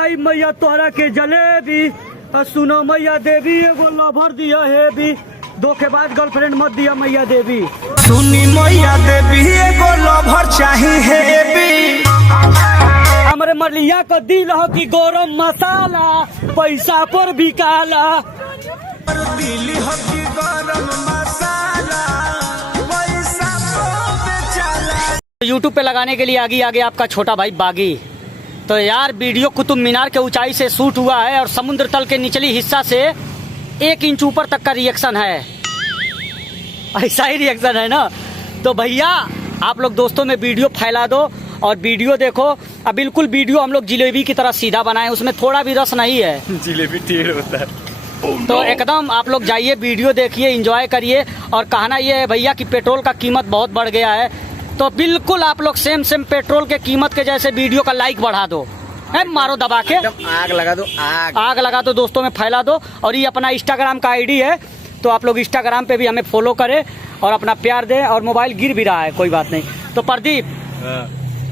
चढ़ाई मैया तोहरा के जलेबी। सुनो मैया देवी एगो लभर दिया है भी, धोखेबाज गर्लफ्रेंड मत दिया मैया देवी। सुनी मैया देवी एगो लभर चाहिए भी। हमरे मलिया को दिल हो कि गरम मसाला पैसा पर बिकाला। दिल हो कि गरम मसाला पैसा पर बेचाला। यूट्यूब पे लगाने के लिए आगे आगे आपका छोटा भाई बागी। तो यार वीडियो कुतुब मीनार के ऊंचाई से शूट हुआ है और समुद्र तल के निचली हिस्सा से 1 इंच ऊपर तक का रिएक्शन है। ऐसा ही रिएक्शन है ना। तो भैया आप लोग दोस्तों में वीडियो फैला दो और वीडियो देखो। अब बिल्कुल वीडियो हम लोग जिलेबी की तरह सीधा बनाए, उसमें थोड़ा भी रस नहीं है। जिलेबी टेढ़ होता है। तो एकदम आप लोग जाइए, वीडियो देखिए, एंजॉय करिए। और कहना ये है भैया कि पेट्रोल का कीमत बहुत बढ़ गया है, तो बिल्कुल आप लोग सेम पेट्रोल के कीमत के जैसे वीडियो का लाइक बढ़ा दो, है मारो दबा के, आग लगा दो, आग लगा दो, दोस्तों में फैला दो। और ये अपना इंस्टाग्राम का आईडी है, तो आप लोग इंस्टाग्राम पे भी हमें फॉलो करें और अपना प्यार दें। और मोबाइल गिर भी रहा है, कोई बात नहीं। तो प्रदीप,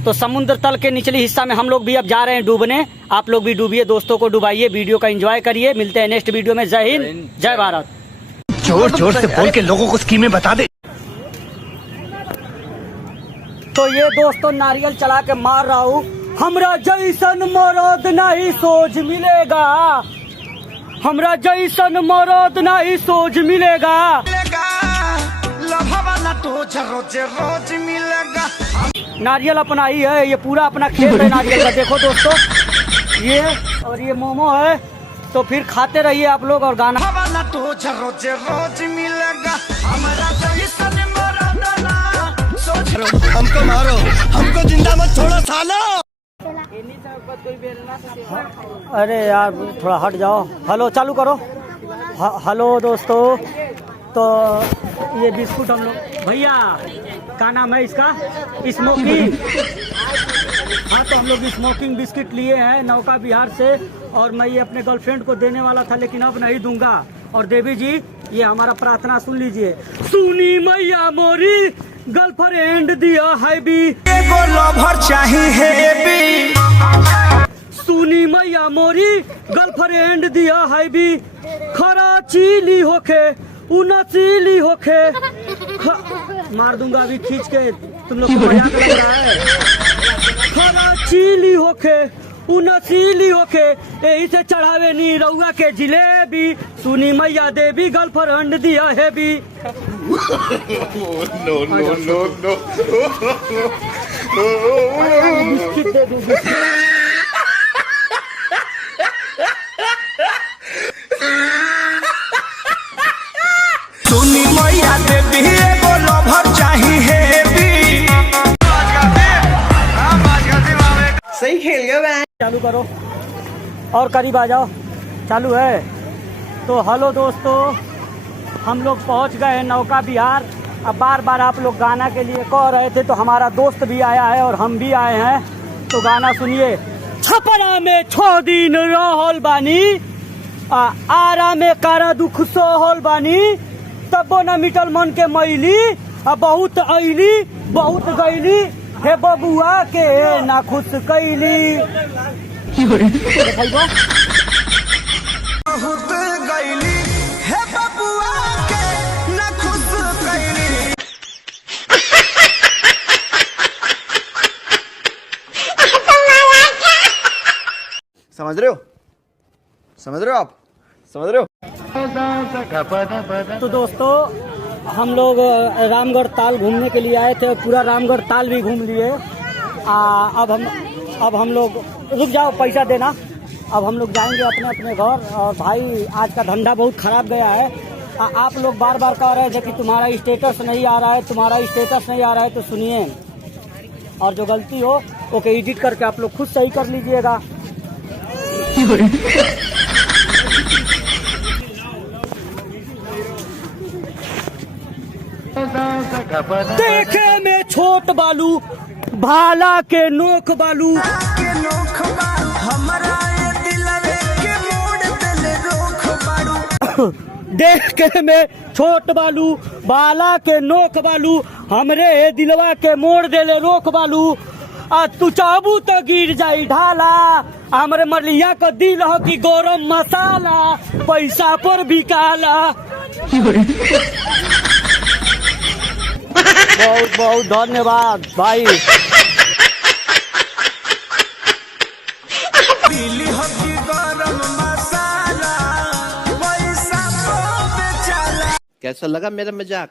तो समुद्र तल के निचले हिस्सा में हम लोग भी अब जा रहे हैं डूबने। आप लोग भी डूबिए, दोस्तों को डुबाइए, वीडियो का एंजॉय करिए। मिलते हैं नेक्स्ट वीडियो में। जय हिंद, जय भारत। जोर जोर से बोल के लोगों को स्कीमें बता दे। तो ये दोस्तों नारियल चला के मार रहा हूँ। हमरा जैसन मरद नहीं सोच मिलेगा, हमरा जैसन मरद नहीं सोच मिलेगा। रोज मिलेगा। नारियल अपना ही है, ये पूरा अपना खेत है नारियल का। देखो दोस्तों, ये और ये मोमो है, तो फिर खाते रहिए आप लोग और गाना। रोज मिलेगा। हमको मारो, हमको जिंदा मत छोड़ो सालो। अरे यार थोड़ा हट जाओ। हेलो चालू करो। हेलो दोस्तों, तो ये बिस्कुट हम लोग, भैया क्या नाम है इसका, स्मोकिंग। हाँ, तो हम लोग स्मोकिंग बिस्किट लिए हैं नौका विहार से, और मैं ये अपने गर्लफ्रेंड को देने वाला था, लेकिन अब नहीं दूंगा। और देवी जी, ये हमारा प्रार्थना सुन लीजिए। सुनी मैया मोरी गर्लफ्रेंड दिया है भी, एगो लवर चाहिए भी। सुनी मैया मोरी गर्लफ्रेंड दिया है भी। खरा चीली होके उनसीली होके, मार दूंगा अभी खींच के, तुम लोग को मजाक लग रहा है। खरा चीली होके उनसीली होके, यही से चढ़ावे नी रउआ के जिलेबी। सुनी मैया देवी गर्लफ्रेंड दिया है भी। No no no no. Biscuit दे दूं, सुनी मैया देवी एगो लवर चाहिए भी। सही खेल गया मैं। चालू करो और करीब आ जाओ। चालू है। तो हेलो दोस्तों, हम लोग पहुंच गए हैं नौका विहार। अब बार बार आप लोग गाना के लिए कह रहे थे, तो हमारा दोस्त भी आया है और हम भी आए हैं। तो गाना सुनिए। छपरा में 6 दिन रहल बानी, आरा में कारा दुख सोहल बानी, तबो न मिटल मन के मैली, बहुत अली बहुत गैली, हे बबुआ के ना खुश कैली। बहुत गैली, हे बबुआ के ना खुश कैली। समझ रहे हो, समझ रहे हो आप, समझ रहे हो। तो दोस्तों, हम लोग रामगढ़ ताल घूमने के लिए आए थे, पूरा रामगढ़ ताल भी घूम लिए। अब हम लोग, रुक जाओ, पैसा देना। अब हम लोग जाएंगे अपने अपने घर। और भाई आज का धंधा बहुत खराब गया है। आप लोग बार बार कह रहे थे कि तुम्हारा स्टेटस नहीं आ रहा है, तुम्हारा स्टेटस नहीं आ रहा है। तो सुनिए, और जो गलती हो ओके एडिट करके आप लोग खुद सही कर लीजिएगा। देखे में छोट बालू, भाला के नोक बालू, देखे में छोट बालू, बाला के नोक बालू, हमरे दिलवा के मोड़ देले रोक बालू। आ तू चाबू तो गिर जाई ढाला। हमरे मलिया को दिल हो कि गरम मसाला, पैसा पर बिकाला। बहुत बहुत धन्यवाद भाई। दिल्ली हो कि गरम मसाला, पैसा पर बेचाला। कैसा लगा मेरा मजाक?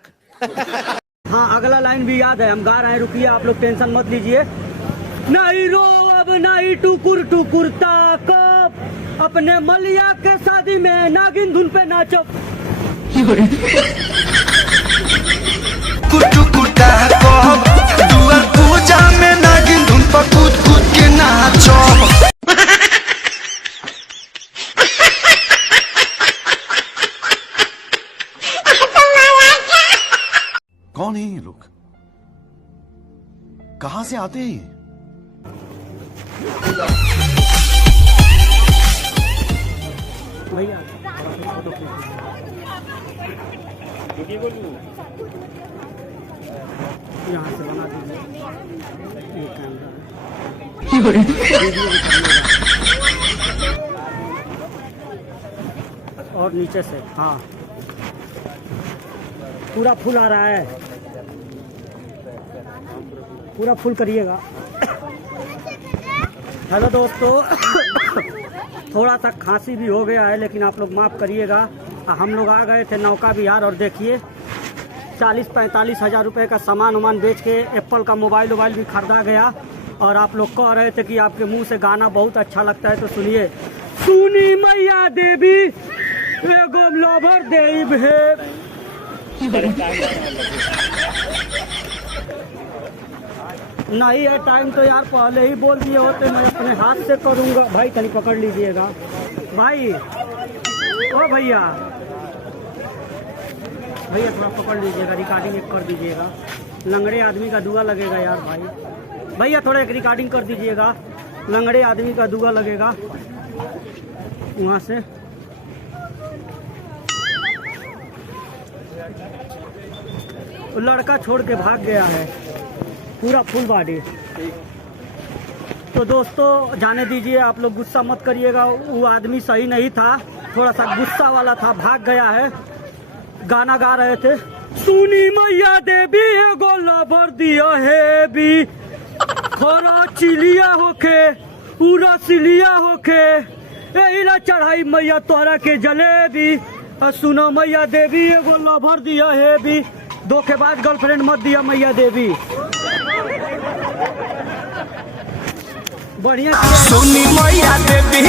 हाँ, अगला लाइन भी याद है, हम गा रहे हैं, रुकिए आप लोग टेंशन मत लीजिए। नहीं रो अब नहीं टुकुर टुकुर ताकब, अपने मलिया के शादी में नागिन धुन पे नाचो। कुटु कुटा कब, दुआर पूजा में नागिन धुन पर कूद कूद के नाचो। कौन है ये लोग? कहां से आते हैं ये? भैया यहाँ से बना दीजिए ये कैमरा। और नीचे से, हाँ पूरा फुल आ रहा है, पूरा फुल करिएगा। हेलो दोस्तों, थोड़ा सा खांसी भी हो गया है, लेकिन आप लोग माफ़ करिएगा। हम लोग आ गए थे नौका विहार और देखिए 40-45 हज़ार रुपये का सामान वामान बेच के एप्पल का मोबाइल भी खरीदा गया। और आप लोग कह रहे थे कि आपके मुंह से गाना बहुत अच्छा लगता है, तो सुनिए। सुनी मैया देवी एगो लवर देव है। नहीं है टाइम तो यार पहले ही बोल दिए होते, मैं अपने हाथ से करूँगा। भाई तनी पकड़ लीजिएगा भाई, ओ भैया भैया थोड़ा पकड़ लीजिएगा, रिकॉर्डिंग एक कर दीजिएगा। लंगड़े आदमी का दुआ लगेगा यार भाई। भैया थोड़ा एक रिकॉर्डिंग कर दीजिएगा, लंगड़े आदमी का दुआ लगेगा वहाँ से। लड़का छोड़ के भाग गया है, पूरा फुल बॉडी। तो दोस्तों जाने दीजिए, आप लोग गुस्सा मत करिएगा, वो आदमी सही नहीं था, थोड़ा सा गुस्सा वाला था, भाग गया है। गाना गा रहे थे, सुनी मैया देवी एगो लवर दिया है भी, थोड़ा चिलिया होके पूरा सिलिया होके, एहिला चढ़ाई मैया तोहरा के जलेबी। सुनो मैया देवी एगो लवर दिया है भी, धोखेबाज गर्लफ्रेंड मत दिया मैया देवी। बढ़िया सुनी मैया देवी